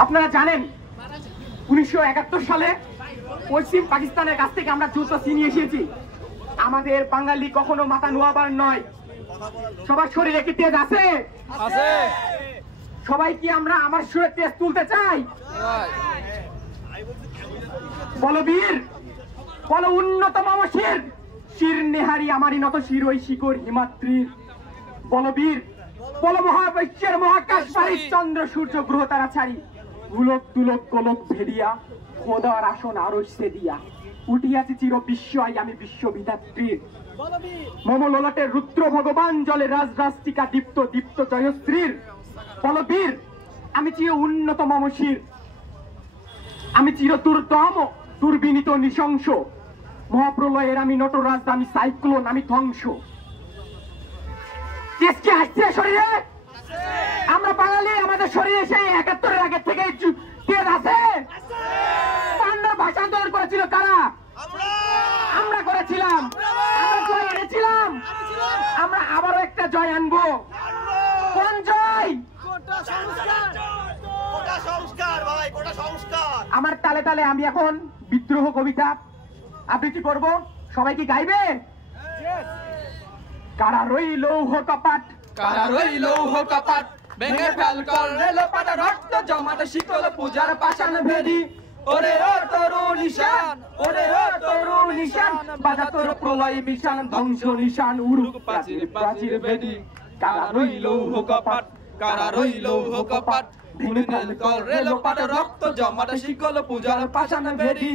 আপনারা জানেন 1971 সালে পশ্চিম পাকিস্তানের কাছ থেকে আমরা যুদ্ধ ছিনিয়ে এসেছি। আমাদের বাঙালি কখনো মাথা নোয়াবার নয়। সবার শরীরে কি তেজ আছে? সবাই কি আমরা আমার শরীরে তেজ তুলতে চাই? বলো বীর, বলো উন্নত মামশির, শির নেহারি আমারই নত শির ওই শিকড় হিমাদ্রির। বলো বীর, বলো মহাবিশ্বের মহাকাশ পারি চন্দ্র সূর্য গ্রহ তারা ছাড়ি, গুলক তুলক কলক ভেদিয়া খোদার আসন আরশে দিয়া উঠিয়াছি চির বিস্ময় আমি বিশ্ববিধাত্রীর। মম ললাটের রুদ্র ভগবান জলে রাজ রাস্তিকা দীপ্ত দীপ্ত জয়শ্রীর। বলো বীর, আমি চির উন্নত মমশির, আমি চির দুর্দম দুর্বিনীত নৃশংস, মহাপ্রলয়ের আমি নটরাজ, আমি সাইক্লোন, আমি ধ্বংস। কি আসছে শরীরে? আমরা বাঙালি, আমাদের শরীরে সেই 71-এর আগে থেকে তেজ আছে। পান্ডব ভাষান্তর করেছিল কারা? আমরা করেছিলাম। আমরা জয় এনেছিলাম। আমরা আবারও একটা জয় আনবো। কোন জয়? আমার তালে তালে আমি এখন বিদ্রোহ কবিতা আবৃত্তি করব। সবাই কি গাইবে? কারা রইল লৌহ কপাট, কারা রইল লৌহ কপাট, ভেঙে ফেল করলে লোপাট, রক্ত জমাট শিকল পূজার পাষাণ ভেদি। ওরে ও তরুণ নিশান, ওরে ও তরুণ নিশান, বাজা তোর প্রলয় মিশান, ধ্বংস নিশান উড়ুক প্রাচীর প্রাচীর ভেদি। কারা রইল লৌহ কপাট, কারা রইল লৌহ কপাট, ভেঙে ফেল করলে লোপাট, রক্ত জমাট শিকল পূজার পাষাণ ভেদি।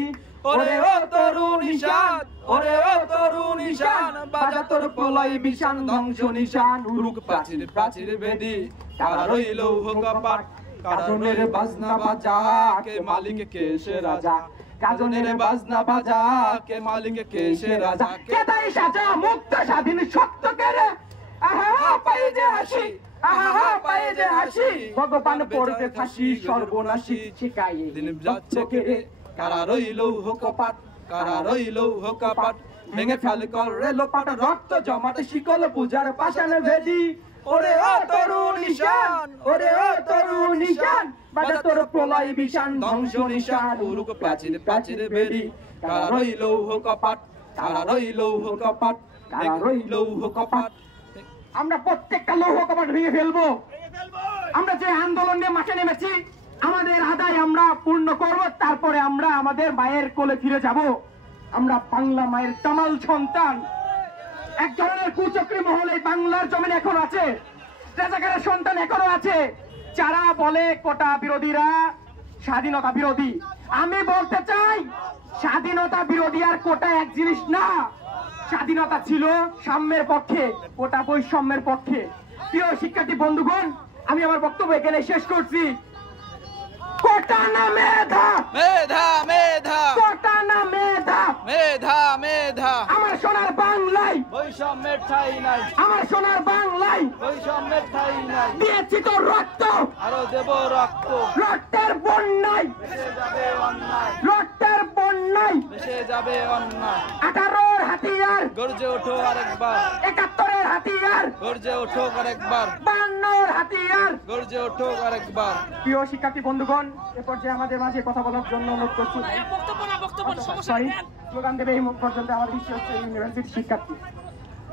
ওরে ও তরুণ নিশান, ওরে ও তরুণ নিশান, বাজা তোর প্রলয় মিশান, ধ্বংস নিশান উড়ুক প্রাচীর প্রাচীর ভেদি। কারা রইল লৌহ কপাট, কাজনের বাজনা বাজা, কে মালিক কে সে রাজা, কাজনের বাজনা বাজা, কে মালিক কে সে রাজা। কে তাই সাজা মুক্ত স্বাধীন সত্য কেরে, আহা পাই যে হাসি, আহা পাই যে হাসি, ভগবান পড়বে ফাঁসি সর্বনাশী, শিখাই দিন যাচ্ছে কেড়ে। কারা রইল লৌহ কপাট, কারা রইল লৌহ কপাট, ভেঙে ফেল করে লোপাট, রক্ত জমাট শিকল পূজার পাষাণ ভেদি। ওরে ও তরুণ নিশান, ওরে ও তরুণ নিশান, বাজা তোর প্রলয় মিশান, ধ্বংস নিশান উড়ুক প্রাচীর প্রাচীর ভেদি। কারা রইল লৌহ কপাট, কারা রইল লৌহ কপাট, কারা রইল লৌহ কপাট। আমরা প্রত্যেকটা লৌহ কপাট ভেঙে ফেলবো। আমরা যে আন্দোলন নিয়ে মাঠে নেমেছি, আমাদের আদায় আমরা পূর্ণ করব, তারপরে আমরা আমাদের মায়ের কোলে ফিরে যাব। আমরা বাংলা মায়ের তামাল সন্তান। এক ধরনের কুচক্রী মহল এই বাংলার জমিনে এখনো আছে, রাজাকারের সন্তান এখনো আছে, যারা বলে কোটা বিরোধীরা স্বাধীনতা বিরোধী। আমি বলতে চাই, স্বাধীনতা বিরোধী আর কোটা এক জিনিস না। স্বাধীনতা ছিল সাম্যের পক্ষে, কোটা বৈষম্যের পক্ষে। প্রিয় শিক্ষার্থী বন্ধুগণ, আমি আমার বক্তব্য এখানে শেষ করছি। কোটা না মেধা, মেধা মেধা, কোটা না মেধা, মেধা মেধা, আমার সোনার বাংলায় বৈষম্যের ঠাঁই নাই, আমার সোনার বাংলায় বৈষম্যের ঠাঁই নাই, দিয়েছি তো রক্ত, আরো দেব রক্ত, রক্তের বন্যায় ভেসে যাবে অন্যায়, রক্তের বন্যায় ভেসে যাবে অন্যায়। 18-র হাতিয়ার গর্জে ওঠো আরেকবার, 71-এর হাতিয়ার গর্জে ওঠো আরেকবার, 52-র হাতিয়ার। গর্জে ওঠো আরেকবার। প্রিয় শিক্ষার্থী বন্ধুগণ, এ পর্যায়ে আমাদের মাঝে কথা বলার জন্য অনুরোধ করছি। স্লোগান দেবে এই মুখ পর্যন্ত আমাদের ইউনিভার্সিটির শিক্ষার্থী।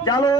জালো